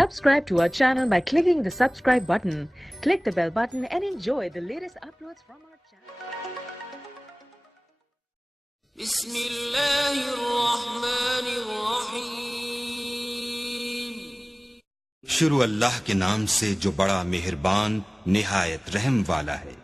Subscribe to our channel by clicking the subscribe button. Click the bell button and enjoy the latest uploads from our channel. بسم اللہ الرحمن الرحیم. شروع اللہ کے نام سے جو بڑا مہربان نہایت رحم والا ہے.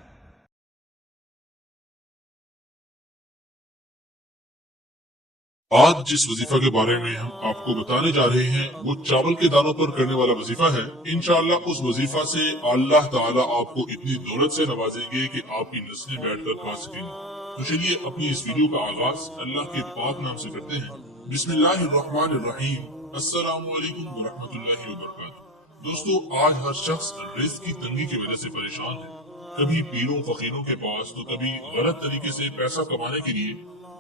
آج جس وظیفہ کے بارے میں ہم آپ کو بتانے جا رہے ہیں وہ چاول کے دانوں پر کرنے والا وظیفہ ہے. انشاءاللہ اس وظیفہ سے اللہ تعالیٰ آپ کو اتنی دولت سے نوازیں گے کہ آپ کی نسلیں بیٹھ کر کھا سکیں گے. تو چلیے اپنی اس ویڈیو کا آغاز اللہ کے پاک نام سے کرتے ہیں. بسم اللہ الرحمن الرحیم. السلام علیکم ورحمۃ اللہ وبرکاتہ. دوستو آج ہر شخص رزق کی تنگی کی وجہ سے پریشان ہے. کبھی پیروں فقیروں کے پاس تو کبھی غلط طریقے سے پیسہ کمانے کے لیے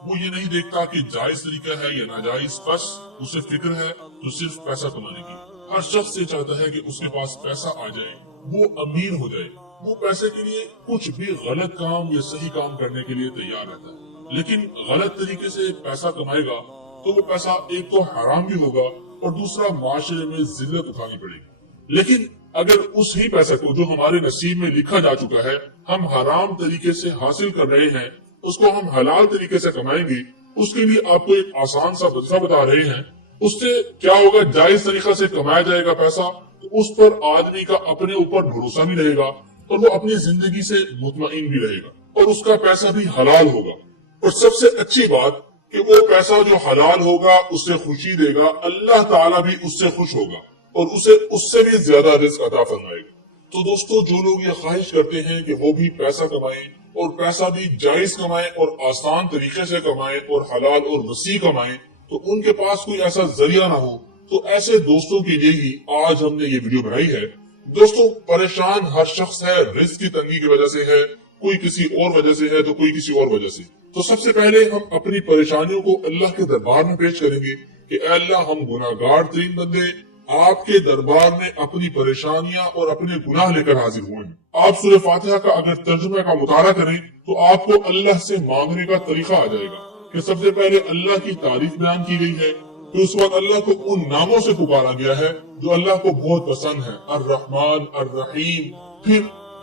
وہ یہ نہیں دیکھتا کہ جائز طریقہ ہے یا ناجائز، بس اسے فکر ہے تو صرف پیسہ کمانے کی. ہر شخص یہ چاہتا ہے کہ اس کے پاس پیسہ آ جائے، وہ امیر ہو جائے. وہ پیسے کے لیے کچھ بھی غلط کام یا صحیح کام کرنے کے لیے تیار رہتا ہے. لیکن غلط طریقے سے پیسہ کمائے گا تو وہ پیسہ ایک تو حرام بھی ہوگا اور دوسرا معاشرے میں ذلت اٹھانی پڑے گی. لیکن اگر اس ہی پیسے کو جو ہمارے نصیب میں لکھا جا چکا ہے ہم حرام طریقے سے حاصل کر رہے ہیں، اس کو ہم حلال طریقے سے کمائیں گے، اس کے لیے آپ کو ایک آسان سا وظیفہ بتا رہے ہیں. اس سے کیا ہوگا؟ جائز طریقہ سے کمایا جائے گا پیسہ تو اس پر آدمی کا اپنے اوپر بھروسہ بھی رہے گا اور وہ اپنی زندگی سے مطمئن بھی رہے گا اور اس کا پیسہ بھی حلال ہوگا. اور سب سے اچھی بات کہ وہ پیسہ جو حلال ہوگا اس سے خوشی دے گا، اللہ تعالیٰ بھی اس سے خوش ہوگا اور اسے اس سے بھی زیادہ رزق عطا فرمائے گا. تو دوستو جو لوگ یہ خواہش کرتے ہیں کہ وہ بھی پیسہ کمائیں اور پیسہ بھی جائز کمائیں اور آسان طریقے سے کمائیں اور حلال اور وسیع کمائیں، تو ان کے پاس کوئی ایسا ذریعہ نہ ہو، تو ایسے دوستوں کے لیے ہی آج ہم نے یہ ویڈیو بنائی ہے. دوستو پریشان ہر شخص ہے، رزق کی تنگی کی وجہ سے ہے، کوئی کسی اور وجہ سے ہے تو کوئی کسی اور وجہ سے. تو سب سے پہلے ہم اپنی پریشانیوں کو اللہ کے دربار میں پیش کریں گے کہ اے اللہ ہم گناہگار ترین بندے آپ کے دربار میں اپنی پریشانیاں اور اپنے گناہ لے کر حاضر ہوئے ہیں. آپ سورہ فاتحہ کا اگر ترجمہ کا مطالعہ کریں تو آپ کو اللہ سے مانگنے کا طریقہ آ جائے گا کہ سب سے پہلے اللہ کی تعریف بیان کی گئی ہے، پھر اس وقت اللہ کو ان ناموں سے پکارا گیا ہے جو اللہ کو بہت پسند ہے، الرحمن الرحیم. پھر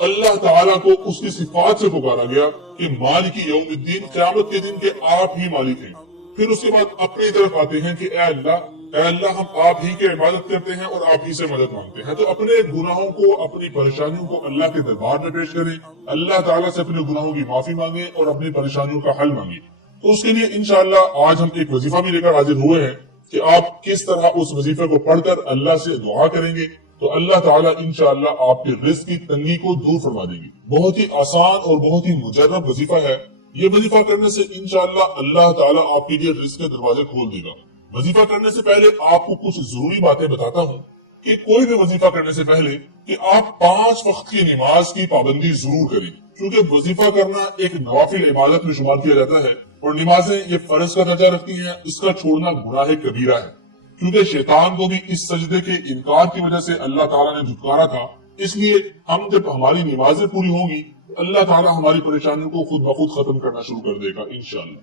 اللہ تعالیٰ کو اس کی صفات سے پکارا گیا کہ مالک یوم الدین، قیامت کے دن کے آپ ہی مالک ہیں. پھر اس کے بعد اپنی طرف آتے ہیں کہ اے اللہ ہم آپ ہی کی عبادت کرتے ہیں اور آپ ہی سے مدد مانگتے ہیں. تو اپنے گناہوں کو، اپنی پریشانیوں کو اللہ کے دربار میں پیش کریں، اللہ تعالیٰ سے اپنے گناہوں کی معافی مانگیں اور اپنی پریشانیوں کا حل مانگیں. تو اس کے لیے انشاءاللہ آج ہم ایک وظیفہ بھی لے کر حاضر ہوئے ہیں کہ آپ کس طرح اس وظیفے کو پڑھ کر اللہ سے دعا کریں گے تو اللہ تعالیٰ انشاءاللہ آپ کے رزق کی تنگی کو دور فرما دے گی. بہت ہی آسان اور بہت ہی مجرب وظیفہ ہے. یہ وظیفہ کرنے سے انشاءاللہ اللہ تعالیٰ آپ کے لیے رزق کے دروازے کھول دے گا. وظیفہ کرنے سے پہلے آپ کو کچھ ضروری باتیں بتاتا ہوں کہ کوئی بھی وظیفہ کرنے سے پہلے کہ آپ 5 وقت کی نماز کی پابندی ضرور کریں، کیونکہ وظیفہ کرنا ایک نوافل عبادت میں شمار کیا جاتا ہے اور نمازیں یہ فرض کا درجہ رکھتی ہیں. اس کا چھوڑنا گناہ کبیرہ ہے، کیونکہ شیطان کو بھی اس سجدے کے انکار کی وجہ سے اللہ تعالیٰ نے دھتکارا تھا. اس لیے ہم جب ہماری نمازیں پوری ہوں گی تو اللہ تعالیٰ ہماری پریشانیوں کو خود بخود ختم کرنا شروع کر دے گا انشاءاللہ.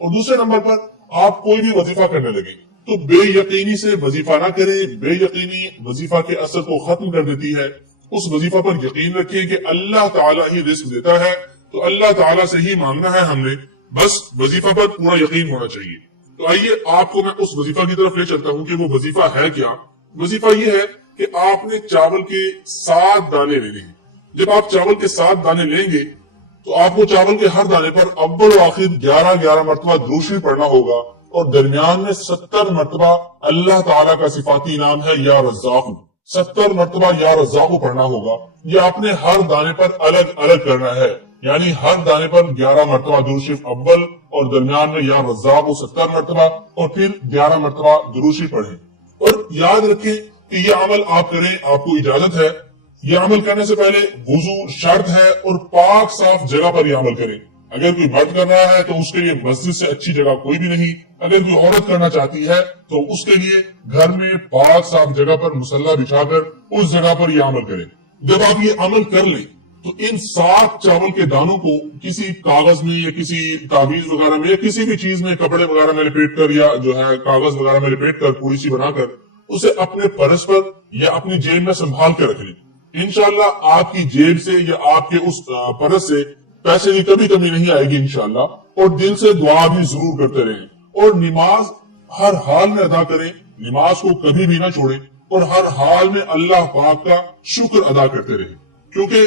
اور دوسرے نمبر پر آپ کوئی بھی وظیفہ کرنے لگے تو بے یقینی سے وظیفہ نہ کریں. بے یقینی وظیفہ کے اثر کو ختم کر دیتی ہے. اس وظیفہ پر یقین رکھیں کہ اللہ تعالیٰ ہی رزق دیتا ہے تو اللہ تعالیٰ سے ہی مانگنا ہے ہم نے، بس وظیفہ پر پورا یقین ہونا چاہیے. تو آئیے آپ کو میں اس وظیفہ کی طرف لے چلتا ہوں کہ وہ وظیفہ ہے کیا. وظیفہ یہ ہے کہ آپ نے چاول کے 7 دانے لینے ہیں. جب آپ چاول کے 7 دانے لیں گے تو آپ کو چاول کے ہر دانے پر اول و آخر 11 مرتبہ درود شریف پڑھنا ہوگا اور درمیان میں 70 مرتبہ اللہ تعالیٰ کا صفاتی نام ہے یا رزاق، 70 مرتبہ یا رزاق پڑھنا ہوگا. یہ آپ نے ہر دانے پر الگ الگ کرنا ہے، یعنی ہر دانے پر 11 مرتبہ درود شریف اول اور درمیان میں یا رزاق 70 مرتبہ اور پھر 11 مرتبہ درود شریف پڑھیں. اور یاد رکھیں کہ یہ عمل آپ کریں، آپ کو اجازت ہے. یہ عمل کرنے سے پہلے وضو شرط ہے اور پاک صاف جگہ پر یہ عمل کریں. اگر کوئی مرد کر رہا ہے تو اس کے لیے مسجد سے اچھی جگہ کوئی بھی نہیں. اگر کوئی عورت کرنا چاہتی ہے تو اس کے لیے گھر میں پاک صاف جگہ پر مصلی بچھا کر اس جگہ پر یہ عمل کریں. جب آپ یہ عمل کر لیں تو ان 7 چاول کے دانوں کو کسی کاغذ میں یا کسی تعویذ وغیرہ میں یا کسی بھی چیز میں، کپڑے وغیرہ میں لپیٹ کر یا جو ہے کاغذ وغیرہ میں لپیٹ کر پوری سی بنا کر اسے اپنے پرس پر یا اپنی جیب میں سنبھال کے رکھ لیں. انشاءاللہ آپ کی جیب سے یا آپ کے اس پرس سے پیسے کی کبھی کمی نہیں آئے گی انشاءاللہ. اور دل سے دعا بھی ضرور کرتے رہیں اور نماز ہر حال میں ادا کریں. نماز کو کبھی بھی نہ چھوڑیں اور ہر حال میں اللہ پاک کا شکر ادا کرتے رہیں, کیونکہ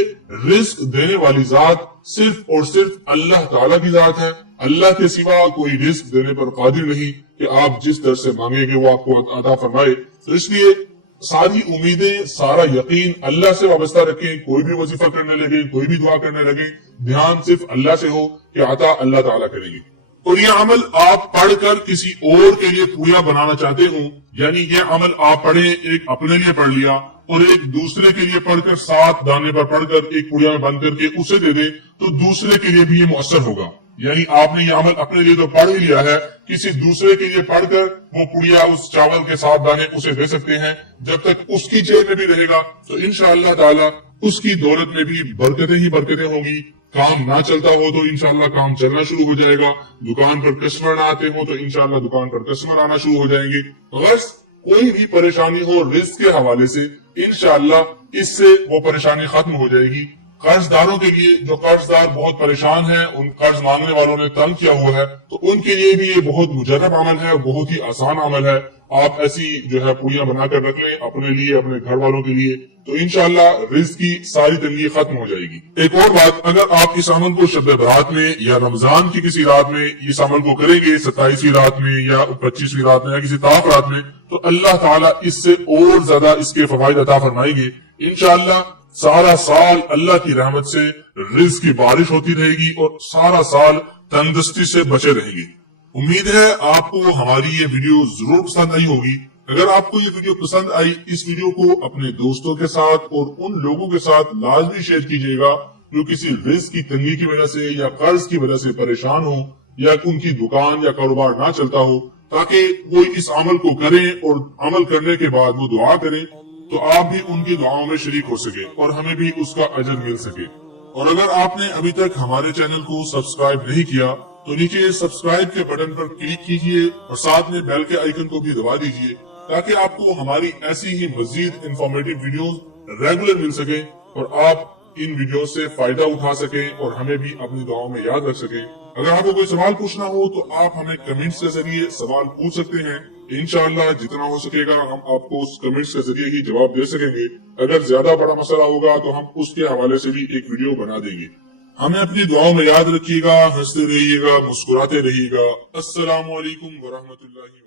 رزق دینے والی ذات صرف اور صرف اللہ تعالیٰ کی ذات ہے. اللہ کے سوا کوئی رزق دینے پر قادر نہیں کہ آپ جس طرح سے مانگیں گے وہ آپ کو عطا فرمائے. تو اس لیے ساری امیدیں, سارا یقین اللہ سے وابستہ رکھیں. کوئی بھی وظیفہ کرنے لگے, کوئی بھی دعا کرنے لگے, دھیان صرف اللہ سے ہو کہ عطا اللہ تعالیٰ کریں گے. اور یہ عمل آپ پڑھ کر کسی اور کے لیے پورا بنانا چاہتے ہوں, یعنی یہ عمل آپ پڑھیں, ایک اپنے لیے پڑھ لیا اور ایک دوسرے کے لیے پڑھ کر 7 دانے پر پڑھ کر ایک پڑیا میں بند کر کے اسے دے دیں, تو دوسرے کے لیے بھی یہ مؤثر ہوگا. یعنی آپ نے یہ عمل اپنے لیے تو پڑھ ہی لیا ہے, کسی دوسرے کے لیے پڑھ کر وہ پڑیا اس چاول کے 7 دانے اسے دے سکتے ہیں. جب تک اس کی جیب میں بھی رہے گا تو انشاءاللہ تعالی اس کی دولت میں بھی برکتیں ہی برکتیں ہوں گی. کام نہ چلتا ہو تو انشاءاللہ کام چلنا شروع ہو جائے گا. دکان پر کسٹمر نہ آتے ہو تو انشاءاللہ دکان پر کسٹمر آنا شروع ہو جائیں گے. بس کوئی بھی پریشانی ہو رزق کے حوالے سے انشاءاللہ اس سے وہ پریشانی ختم ہو جائے گی. قرض داروں کے لیے, جو قرض دار بہت پریشان ہیں, ان قرض مانگنے والوں نے تنگ کیا ہوا ہے, تو ان کے لیے بھی یہ بہت مجرب عمل ہے, بہت ہی آسان عمل ہے. آپ ایسی جو ہے پوریاں بنا کر رکھ لیں اپنے لیے, اپنے گھر والوں کے لیے, تو انشاءاللہ رزق کی ساری تنگی ختم ہو جائے گی. ایک اور بات, اگر آپ اس عمل کو شب برات میں یا رمضان کی کسی رات میں اس عمل کو کریں گے, 27ویں رات میں یا 25ویں رات میں یا کسی طاق رات میں, تو اللہ تعالیٰ اس سے اور زیادہ اس کے فوائد عطا فرمائیں گے. انشاءاللہ سارا سال اللہ کی رحمت سے رزق کی بارش ہوتی رہے گی اور سارا سال تندرستی سے بچے رہیں گے. امید ہے آپ کو ہماری یہ ویڈیو ضرور پسند آئی ہوگی. اگر آپ کو یہ ویڈیو پسند آئی, اس ویڈیو کو اپنے دوستوں کے ساتھ اور ان لوگوں کے ساتھ لازمی شیئر کیجیے گا جو کسی رزق کی تنگی کی وجہ سے یا قرض کی وجہ سے پریشان ہو, یا ان کی دکان یا کاروبار نہ چلتا ہو, تاکہ وہ اس عمل کو کریں اور عمل کرنے کے بعد وہ دعا کریں, تو آپ بھی ان کی دعاؤں میں شریک ہو سکے اور ہمیں بھی اس کا اجر مل سکے. اور اگر آپ نے ابھی تک ہمارے چینل کو سبسکرائب نہیں کیا تو نیچے سبسکرائب کے بٹن پر کلک کیجئے اور ساتھ میں بیل کے آئیکن کو بھی دبا دیجئے, تاکہ آپ کو ہماری ایسی ہی مزید انفارمیٹیو ویڈیوز ریگولر مل سکے اور آپ ان ویڈیو سے فائدہ اٹھا سکیں اور ہمیں بھی اپنی دعاؤں میں یاد رکھ سکیں. اگر آپ کو کوئی سوال پوچھنا ہو تو آپ ہمیں کمنٹس کے ذریعے سوال پوچھ سکتے ہیں. انشاءاللہ جتنا ہو سکے گا ہم آپ کو اس کمنٹس کے ذریعے ہی جواب دے سکیں گے. اگر زیادہ بڑا مسئلہ ہوگا تو ہم اس کے حوالے سے بھی ایک ویڈیو بنا دیں گے. ہمیں اپنی دعاؤں میں یاد رکھیے گا, ہنستے رہیے گا, مسکراتے رہیے گا. السلام علیکم ورحمۃ اللہ.